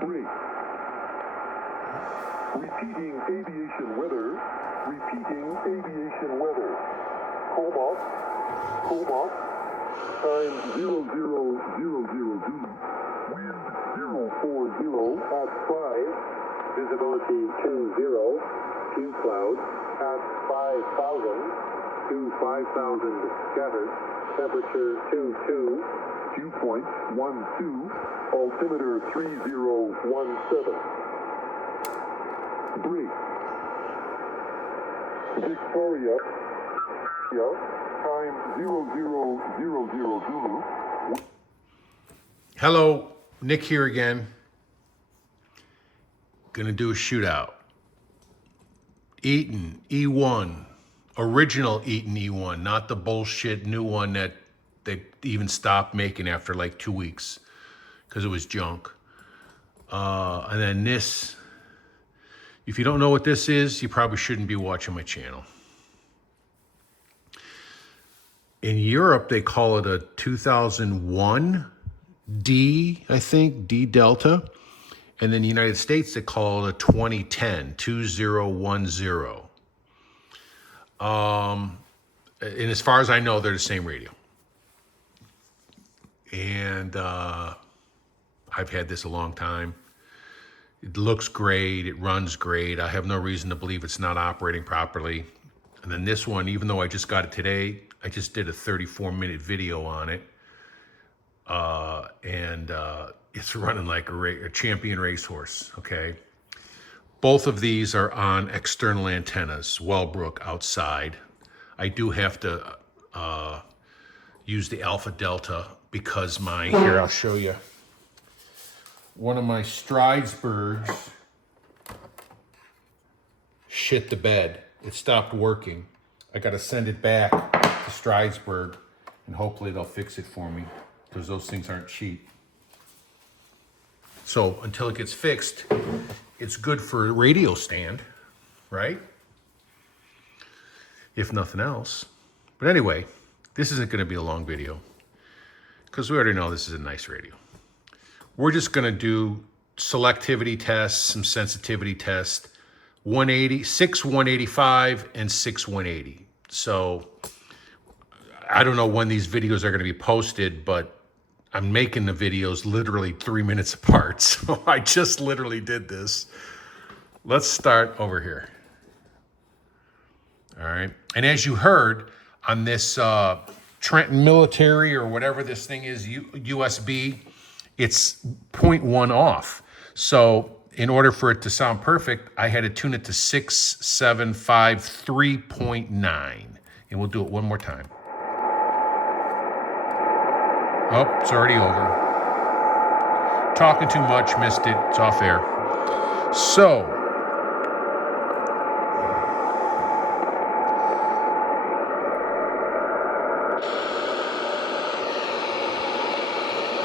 Break. Repeating aviation weather. Repeating aviation weather. Coma. Time 00002. Wind 040 at 5. Visibility 20. Two clouds at 5,000 to 5,000 scattered. Temperature 22. Dew point 12. Altimeter 3017. Break. Victoria. Time 0000 Zulu. Hello, Nick here again. Gonna do a shootout. Eton E1, original Eton E1, not the bullshit new one that they even stopped making after like 2 weeks because it was junk. And then this, if you don't know what this is, you probably shouldn't be watching my channel. In Europe, they call it a 2001 D, I think, D Delta. And in the United States, they call it a 2010, 2010. And as far as I know, they're the same radio. And I've had this a long time. It looks great. It runs great. I have no reason to believe it's not operating properly. And then this one, even though I just got it today, I just did a 34-minute video on it. It's running like a champion racehorse, okay? Both of these are on external antennas, Wellbrook outside. I do have to use the Alpha Delta because here I'll show you. One of my Stridesburgs shit the bed. It stopped working. I got to send it back to Stridesburg and hopefully they'll fix it for me because those things aren't cheap. So until it gets fixed, it's good for a radio stand, right? If nothing else. But anyway, this isn't going to be a long video because we already know this is a nice radio. We're just going to do selectivity tests, some sensitivity tests, 180, 6 185 and 6 180. So I don't know when these videos are going to be posted, but I'm making the videos literally 3 minutes apart. So I just literally did this. Let's start over here. All right. And as you heard on this Trenton Military or whatever this thing is, USB, it's 0.1 off. So in order for it to sound perfect, I had to tune it to 6753.9. And we'll do it one more time. Oh, it's already over. Talking too much, missed it. It's off air. So,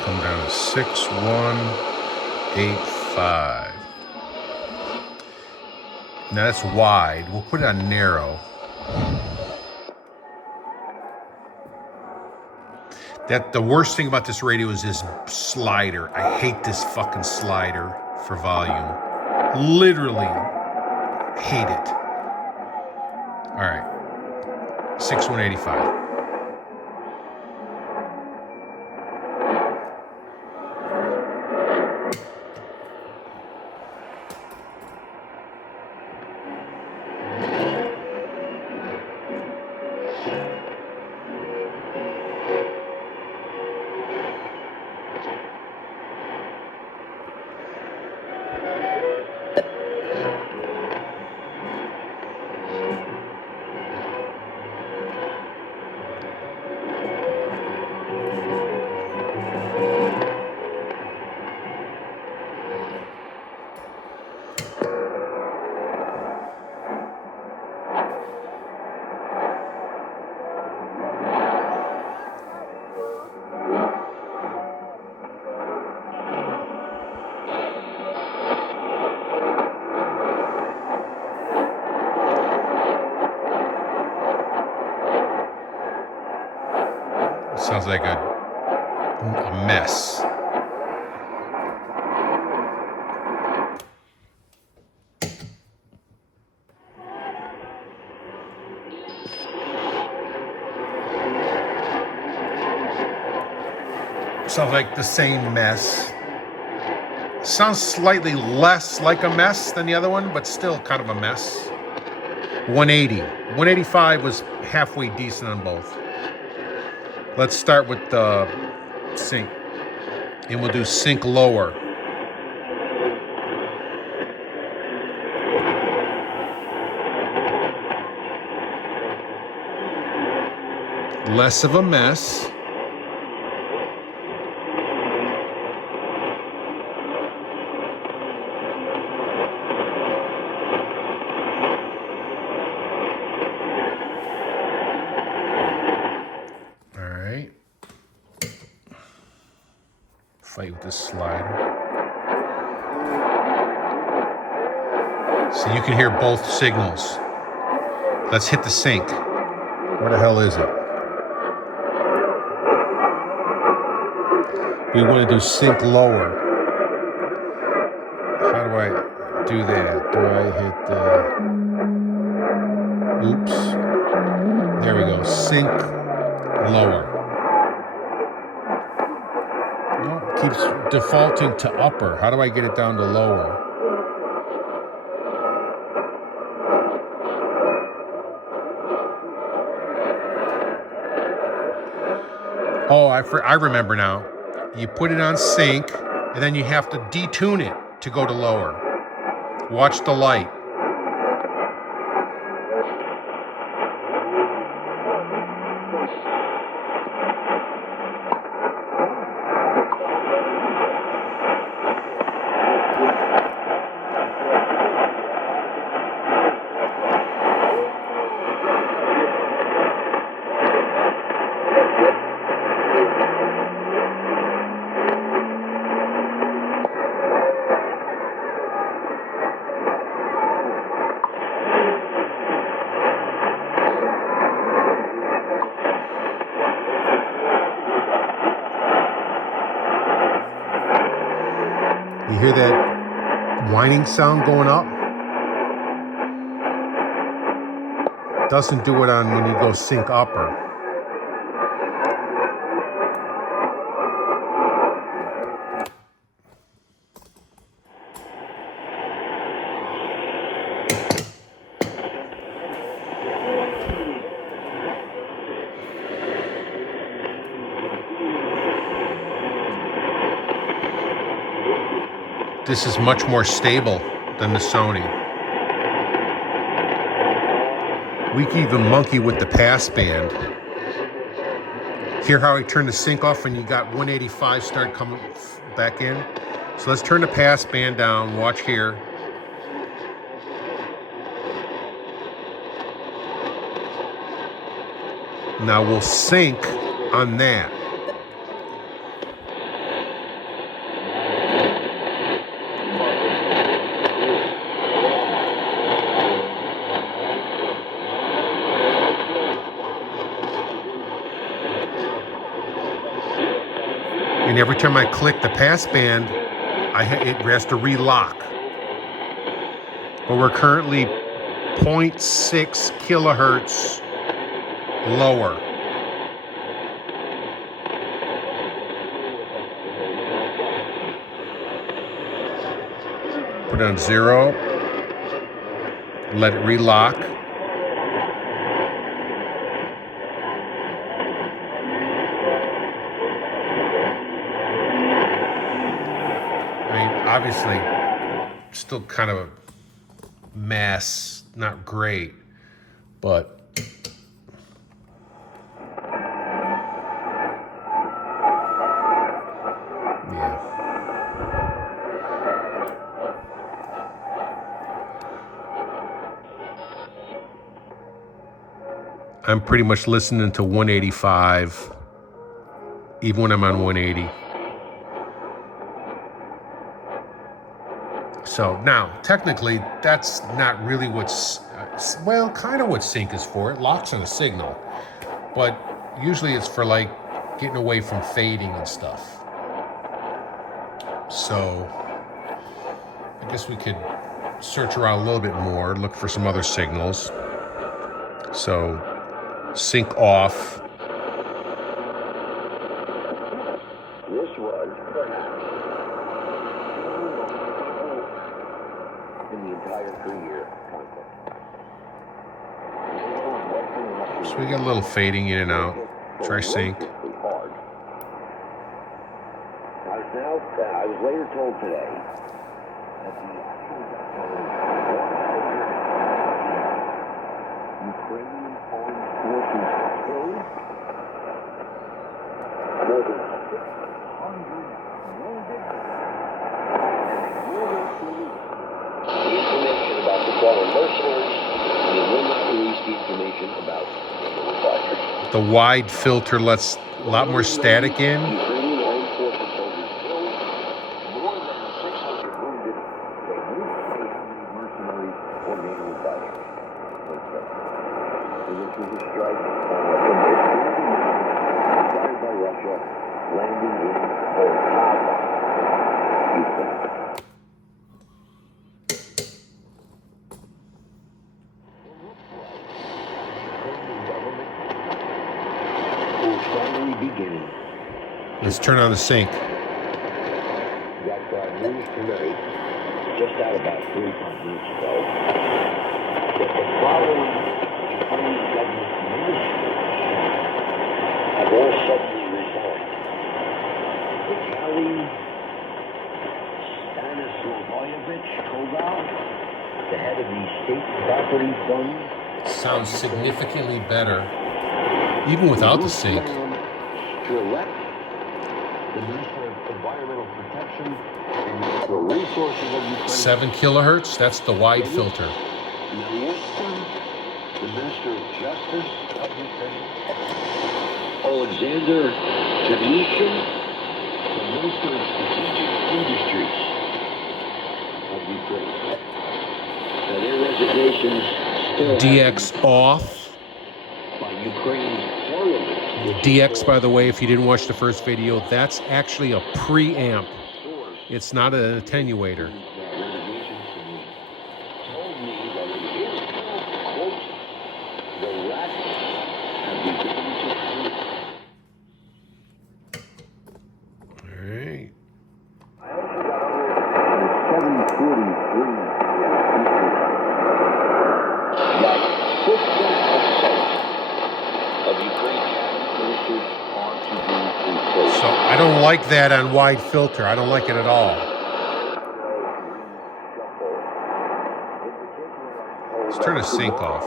come down to 6185. Now that's wide. We'll put it on narrow. The worst thing about this radio is this slider. I hate this fucking slider for volume. Literally hate it. All right, 6185. Sounds like a a mess. Sounds like the same mess. Sounds slightly less like a mess than the other one, but still kind of a mess. 180. 185 was halfway decent on both. Let's start with the sync. And we'll do sync lower. Less of a mess. Fight with this slider. So you can hear both signals. Let's hit the sync. Where the hell is it? We want to do sync lower. How do I do that? Do I hit the... Oops. There we go. Sync lower. Keeps defaulting to upper. How do I get it down to lower? Oh, I remember now. You put it on sync, and then you have to detune it to go to lower. Watch the light. You hear that whining sound going up? Doesn't do it on when you go sync upper. This is much more stable than the Sony. We can even monkey with the pass band. Hear how I turn the sync off when you got 185 start coming back in? So let's turn the pass band down. Watch here. Now we'll sync on that. And every time I click the pass band, it has to relock. But we're currently 0.6 kilohertz lower. Put it on 0. Let it relock. Obviously, still kind of a mess, not great, but yeah. I'm pretty much listening to 185, even when I'm on 180. So now, technically, that's not really what's, well, kind of what sync is for. It locks on a signal, but usually it's for like getting away from fading and stuff. So I guess we could search around a little bit more, look for some other signals. So sync off. This was in the entire 3-year conflict. So we get a little fading in and out. Try sync. I was later told today that the Ukrainian armed forces killed more than 600 wounded, and they will not release the information about the fallen mercenaries, and they will not release the information about the fighters. The wide filter lets a lot more static in. Ukrainian armed forces soldiers killed, more than 600 wounded. They won't say how many mercenaries or naval fighters. So this was a strike fired by Russia, landing in Poltava, Ukraine. Will finally begin. Let's turn on the sync. That news tonight, just out about 45 minutes ago, that the following Chinese government ministers have all suddenly resigned. Vitaly Stanislavoyevich Koval, the head of the State Property Fund, Sounds significantly better, even without the sync. to elect the Minister of Environmental Protection and Natural Resources of Ukraine. 7 kilohertz, that's the wide filter. Naliesta, the Minister of Justice of Ukraine. Alexander Tanishin, the Minister of Strategic Industries of Ukraine. Now their resignations still DX off. by Ukraine's parliament. DX, by the way, if you didn't watch the first video, that's actually a preamp. It's not an attenuator. All right. So I don't like that on wide filter. I don't like it at all. Let's turn the sync off.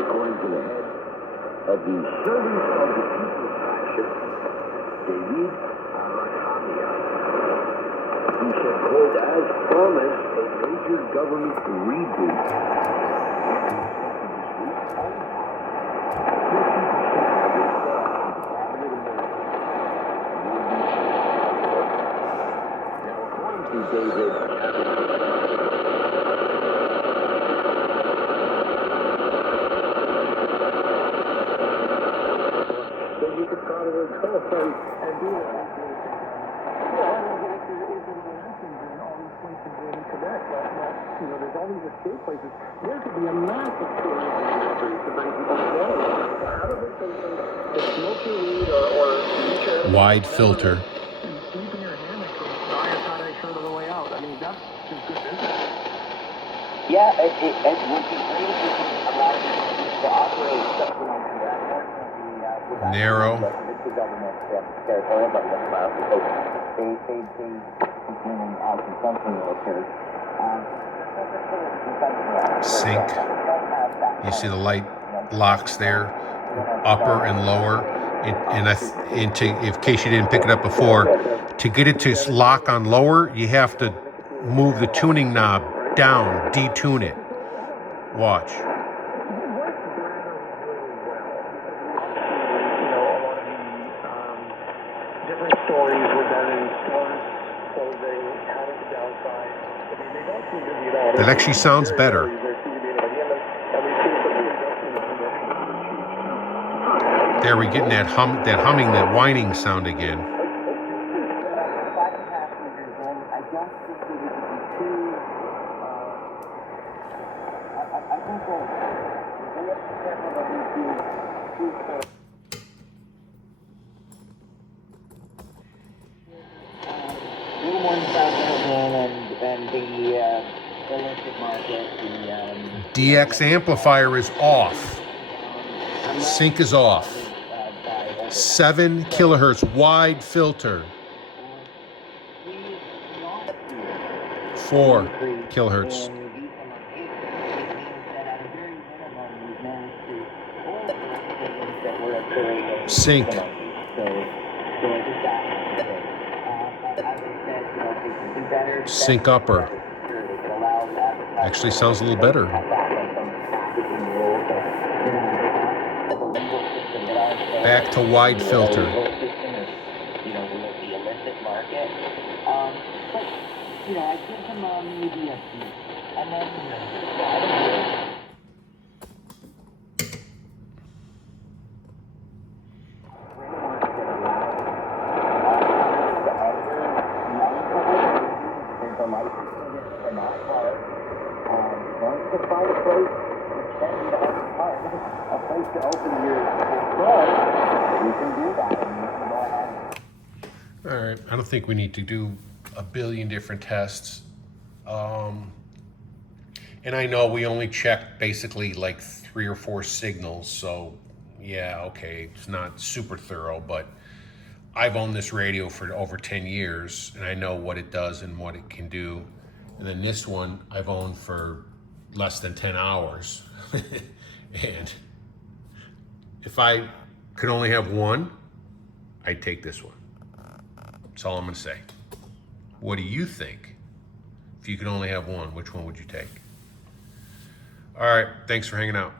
According to the head of the Servants of the People faction, David Arakhamia, he said, quote, as promised, a major government reboot. David. Then you could probably go and do that. There's all these escape places. There could be a massive story to bring people together. Out of it, the smoky weed or Wide filter. sleep in your hammock or die a tie-dye shirt on the way out. I mean, that's just good business. Yeah, it would be great if we could allow people to operate something like that. Narrow. It's the government territory, but because they contain out consumption military. Sync. You see the light locks there, upper and lower. In case you didn't pick it up before, to get it to lock on lower, you have to move the tuning knob down, detune it. Watch. Different stories were done in stores, clothing, how to downsize. I mean, they don't seem to be at all. That actually sounds better. There seem to be an idea, and we see some of the investment in There we're getting that humming, that whining sound again. 5.5 meters, and I don't think that it would be too. I think that we have to be careful that we do too close. A little more than 5,000, and the illicit market, the DX amplifier is off. Sync is off. 7 kilohertz wide filter. 4 kilohertz. Sync. Sync upper. Actually sounds a little better. Back to wide filter. The illicit market. But, I give him maybe a few. And then, once you find a place to open your club, you can do that, and you can go ahead. All right, I don't think we need to do a billion different tests. And I know we only checked basically like 3 or 4 signals, so yeah, okay, it's not super thorough, but I've owned this radio for over 10 years, and I know what it does and what it can do. And then this one I've owned for less than 10 hours. And if I could only have one, I'd take this one. That's all I'm gonna say. What do you think? If you could only have one, which one would you take? All right, thanks for hanging out.